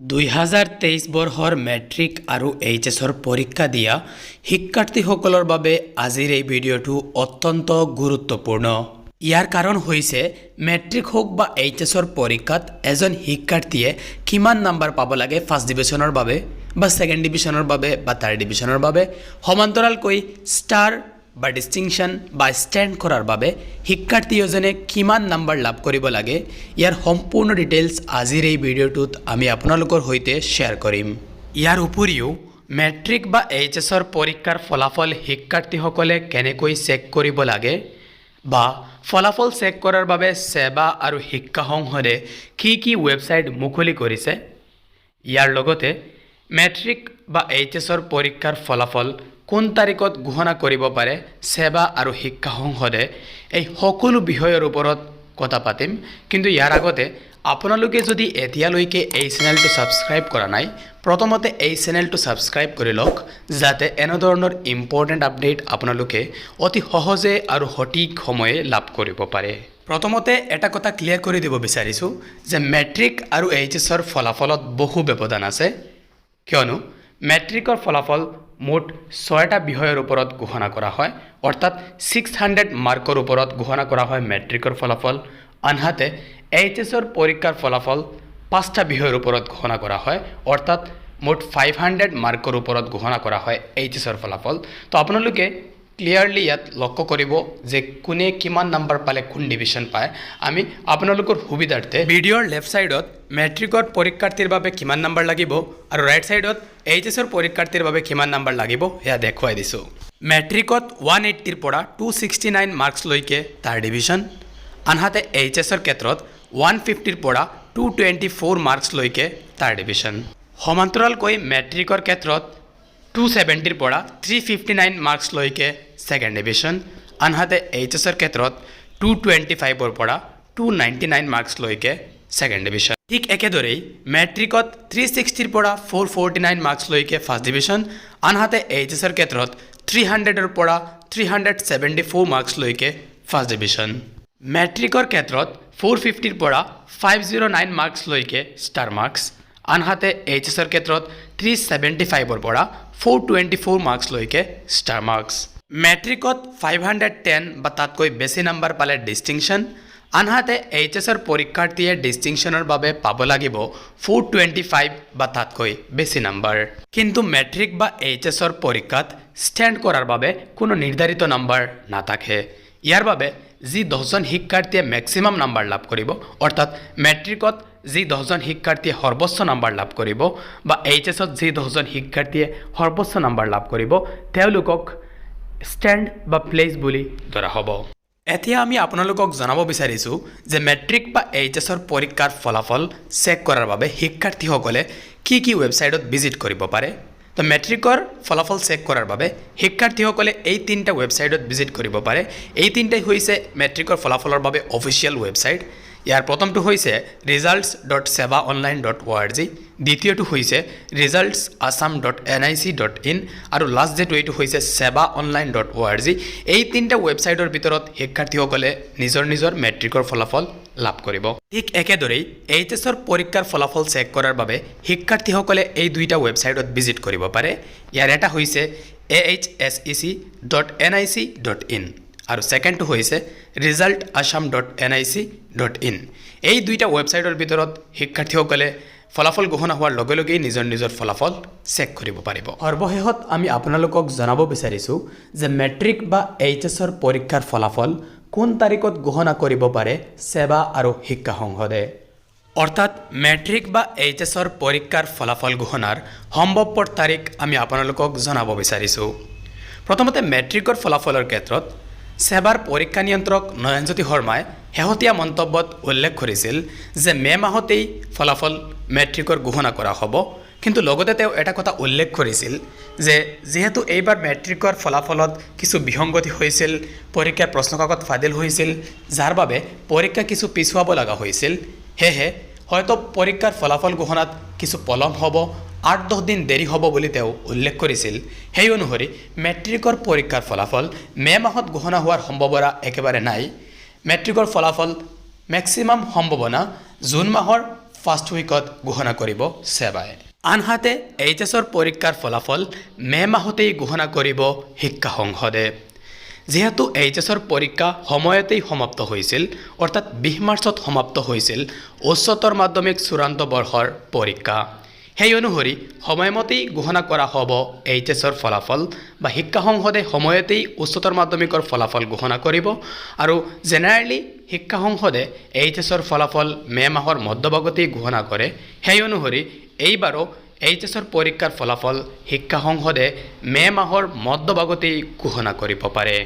2023 বৰ্ষৰ মেট্ৰিক আৰু এইচএছৰ পৰীক্ষা দিয়া শিক্ষাৰ্থীসকলৰ বাবে আজিৰ এই ভিডিঅ'টো অত্যন্ত গুৰুত্বপূৰ্ণ। ইয়াৰ কাৰণ হৈছে মেট্ৰিক হোক বা এইচএছৰ পৰীক্ষাত এজন শিক্ষাৰ্থীয়ে কিমান নম্বৰ পাব লাগে ফাৰ্ষ্ট ডিভিজনৰ বাবে বা ছেকেণ্ড ডিভিজনৰ বাবে বা থাৰ্ড ডিভিজনৰ বাবে, সমান্তৰালকৈ ষ্টাৰ বা ডিষ্টিংশ্যন বা ষ্টেণ্ড কৰাৰ বাবে শিক্ষাৰ্থী এজনে কিমান নম্বৰ লাভ কৰিব লাগে, ইয়াৰ সম্পূৰ্ণ ডিটেইলছ আজিৰ এই ভিডিঅ'টোত আমি আপোনালোকৰ সৈতে শ্বেয়াৰ কৰিম। ইয়াৰ উপৰিও মেট্ৰিক বা এইচএছৰ পৰীক্ষাৰ ফলাফল শিক্ষাৰ্থীসকলে কেনেকৈ চেক কৰিব লাগে বা ফলাফল চেক কৰাৰ বাবে সেৱা আৰু শিক্ষা সংসদে কি ৱেবছাইট মুকলি কৰিছে, ইয়াৰ লগতে মেট্ৰিক বা এইচএছৰ পৰীক্ষাৰ ফলাফল কোন তাৰিখত ঘোষণা কৰিব পাৰে সেৱা আৰু শিক্ষা সংসদে, এই সকলো বিষয়ৰ ওপৰত কথা পাতিম। কিন্তু ইয়াৰ আগতে আপোনালোকে যদি এতিয়ালৈকে এই চেনেলটো ছাবস্ক্ৰাইব কৰা নাই, প্ৰথমতে এই চেনেলটো ছাবস্ক্ৰাইব কৰি লওক যাতে এনেধৰণৰ ইম্পৰ্টেণ্ট আপডেট আপোনালোকে অতি সহজে আৰু সঠিক সময়ে লাভ কৰিব পাৰে। প্ৰথমতে এটা কথা ক্লিয়াৰ কৰি দিব বিচাৰিছোঁ যে মেট্ৰিক আৰু এইচএছৰ ফলাফলত বহু ব্যৱধান আছে, কিয়নো মেট্ৰিকৰ ফলাফল মুঠ 6টা বিষয়ৰ ওপৰত ঘোষণা কৰা হয়, অৰ্থাৎ 600 মাৰ্কৰ ওপৰত ঘোষণা কৰা হয় মেট্ৰিকৰ ফলাফল। আনহাতে এইচএছৰ পৰীক্ষাৰ ফলাফল 5টা বিষয়ৰ ওপৰত ঘোষণা কৰা হয়, অৰ্থাৎ মুঠ 500 মাৰ্কৰ ওপৰত ঘোষণা কৰা হয় এইচএছৰ ফলাফল। তো আপোনালোকে ক্লিয়াৰলি ইয়াত লক্ষ্য কৰিব যে কোনে কিমান নম্বৰ পালে কোন ডিভিজন পায়। আমি আপোনালোকৰ সুবিধাৰ্থে ভিডিঅ'ৰ লেফ্ট ছাইডত মেট্ৰিকৰ পৰীক্ষাৰ্থীৰ বাবে কিমান নম্বৰ লাগিব আৰু ৰাইট ছাইডত এইচএছৰ পৰীক্ষাৰ্থীৰ বাবে কিমান নম্বৰ লাগিব সেয়া দেখুৱাই দিছোঁ। মেট্ৰিকত 180ৰ পৰা 269 মাৰ্কছলৈকে তাৰ ডিভিজন, আনহাতে এইচএছৰ ক্ষেত্ৰত 150ৰ পৰা 224 মাৰ্কছলৈকে তাৰ ডিভিজন। সমান্তৰালকৈ মেট্ৰিকৰ ক্ষেত্ৰত 270ৰ পৰা 359 মাৰ্কছলৈকে ছেকেণ্ড ডিভিজন, আনহাতে এইচএছৰ ক্ষেত্ৰত 225ৰ পৰা 299 মাৰ্কছলৈকে ছেকেণ্ড ডিভিজন। ঠিক একেদৰেই মেট্ৰিকত 360ৰ পৰা 449 মাৰ্কছলৈকে ফাৰ্ষ্ট ডিভিজন, আনহাতে এইচএছৰ ক্ষেত্ৰত 300ৰ পৰা 374 মাৰ্কছলৈকে ফাৰ্ষ্ট ডিভিজন। মেট্ৰিকৰ ক্ষেত্ৰত 450ৰ পৰা 509 মাৰ্কছলৈকে ষ্টাৰ মাৰ্কছ, আনহাতে এইচএছৰ ক্ষেত্ৰত 375ৰ পৰা 424 মাৰ্কছলৈকে ষ্টাৰ মাৰ্কছ। মেট্ৰিকত 510 বা তাতকৈ বেছি নম্বৰ পালে ডিষ্টিংশ্যন, আনহাতে এইচএছৰ পৰীক্ষাৰ্থীয়ে ডিষ্টিংশ্যনৰ বাবে পাব লাগিব 425 বা তাতকৈ বেছি নম্বৰ। কিন্তু মেট্ৰিক বা এইচএছৰ পৰীক্ষাত ষ্টেণ্ড কৰাৰ বাবে কোনো নিৰ্ধাৰিত নম্বৰ নাথাকে। ইয়াৰ বাবে যি 10জন শিক্ষাৰ্থীয়ে মেক্সিমাম নম্বৰ লাভ কৰিব, অৰ্থাৎ মেট্ৰিকত যি 10জন শিক্ষাৰ্থীয়ে সৰ্বোচ্চ নম্বৰ লাভ কৰিব বা এইচএছত যি 10জন শিক্ষাৰ্থীয়ে সৰ্বোচ্চ নম্বৰ লাভ কৰিব, তেওঁলোকক ষ্টেণ্ড বা প্লেচ বুলি ধৰা হ'ব। এতিয়া আমি আপোনালোকক জনাব বিচাৰিছোঁ যে মেট্ৰিক বা এইচএছৰ পৰীক্ষাৰ ফলাফল চেক কৰাৰ বাবে শিক্ষাৰ্থীসকলে কি ৱেবছাইটত ভিজিট কৰিব পাৰে। তো মেট্ৰিকৰ ফলাফল চেক কৰাৰ বাবে শিক্ষাৰ্থীসকলে এই 3টা ৱেবছাইটত ভিজিট কৰিব পাৰে। এই 3টাই হৈছে মেট্ৰিকৰ ফলাফলৰ বাবে অফিচিয়েল ৱেবছাইট। ইয়াৰ প্ৰথমটো হৈছে results.sevaonline.org, দ্বিতীয়টো হৈছে resultsassam.nic.in আৰু লাষ্ট ডেট এইটো হৈছে sevaonline.org। এই 3টা ৱেবছাইটৰ ভিতৰত শিক্ষাৰ্থীসকলে নিজৰ মেট্ৰিকৰ ফলাফল লাভ কৰিব। ঠিক একেদৰেই এইচএছৰ পৰীক্ষাৰ ফলাফল চেক কৰাৰ বাবে শিক্ষাৰ্থীসকলে এই 2টা ৱেবছাইটত ভিজিট কৰিব পাৰে। ইয়াৰ এটা হৈছে ahsec.nic.in আৰু ছেকেণ্ডটো হৈছে resultassam.nic.in। এই 2টা ৱেবছাইটৰ ভিতৰত শিক্ষাৰ্থীসকলে ফলাফল ঘোষণা হোৱাৰ লগে লগেই নিজৰ ফলাফল চেক কৰিব পাৰিব। সৰ্বশেষত আমি আপোনালোকক জনাব বিচাৰিছোঁ যে মেট্ৰিক বা এইচএছৰ পৰীক্ষাৰ ফলাফল কোন তাৰিখত ঘোষণা কৰিব পাৰে সেৱা আৰু শিক্ষা সংসদে, অৰ্থাৎ মেট্ৰিক বা এইচএছৰ পৰীক্ষাৰ ফলাফল ঘোষণাৰ সম্ভৱপৰ তাৰিখ আমি আপোনালোকক জনাব বিচাৰিছোঁ। প্ৰথমতে মেট্ৰিকৰ ফলাফলৰ ক্ষেত্ৰত সেৱাৰ পৰীক্ষা নিয়ন্ত্ৰক নয়নজ্যোতি শৰ্মাই শেহতীয়া মন্তব্যত উল্লেখ কৰিছিল যে মে' মাহতেই ফলাফল মেট্ৰিকৰ ঘোষণা কৰা হ'ব। কিন্তু লগতে তেওঁ এটা কথা উল্লেখ কৰিছিল যে যিহেতু এইবাৰ মেট্ৰিকৰ ফলাফলত কিছু বিসংগতি হৈছিল, পৰীক্ষাৰ প্ৰশ্নকাকত ফাদিল হৈছিল, যাৰ বাবে পৰীক্ষা কিছু পিছুৱাব লগা হৈছিল, সেয়েহে হয়তো পৰীক্ষাৰ ফলাফল ঘোষণাত কিছু পলম হ'ব, 8-10 দিন দেৰি হ'ব বুলি তেওঁ উল্লেখ কৰিছিল। সেই অনুসৰি মেট্ৰিকৰ পৰীক্ষাৰ ফলাফল মে' মাহত ঘোষণা হোৱাৰ সম্ভাৱনা একেবাৰে নাই। মেট্ৰিকৰ ফলাফল মেক্সিমাম সম্ভাৱনা জুন মাহৰ ফাৰ্ষ্ট উইকত ঘোষণা কৰিব সেবাই। আনহাতে এইচএছৰ পৰীক্ষাৰ ফলাফল মে মাহতেই ঘোষণা কৰিব শিক্ষা সংসদে। যেহেতু এইচএছৰ পৰীক্ষা সময়তেই সমাপ্ত হৈছিল, অৰ্থাৎ 20 মাৰ্চত সমাপ্ত হৈছিল উচ্চতৰ মাধ্যমিক চূড়ান্ত বৰ্ষৰ পৰীক্ষা। সেই অনুসৰি সময়মতেই ঘোষণা কৰা হ'ব এইচএছৰ ফলাফল, বা শিক্ষা সংসদে সময়তেই উচ্চতৰ মাধ্যমিকৰ ফলাফল ঘোষণা কৰিব। আৰু জেনেৰেলি শিক্ষা সংসদে এইচএছৰ ফলাফল মে মাহৰ মধ্যভাগতেই ঘোষণা কৰে। সেই অনুসৰি এইবাৰো এইচএছৰ পৰীক্ষাৰ ফলাফল শিক্ষা সংসদে মে মাহৰ মধ্যভাগতেই ঘোষণা কৰিব পাৰে।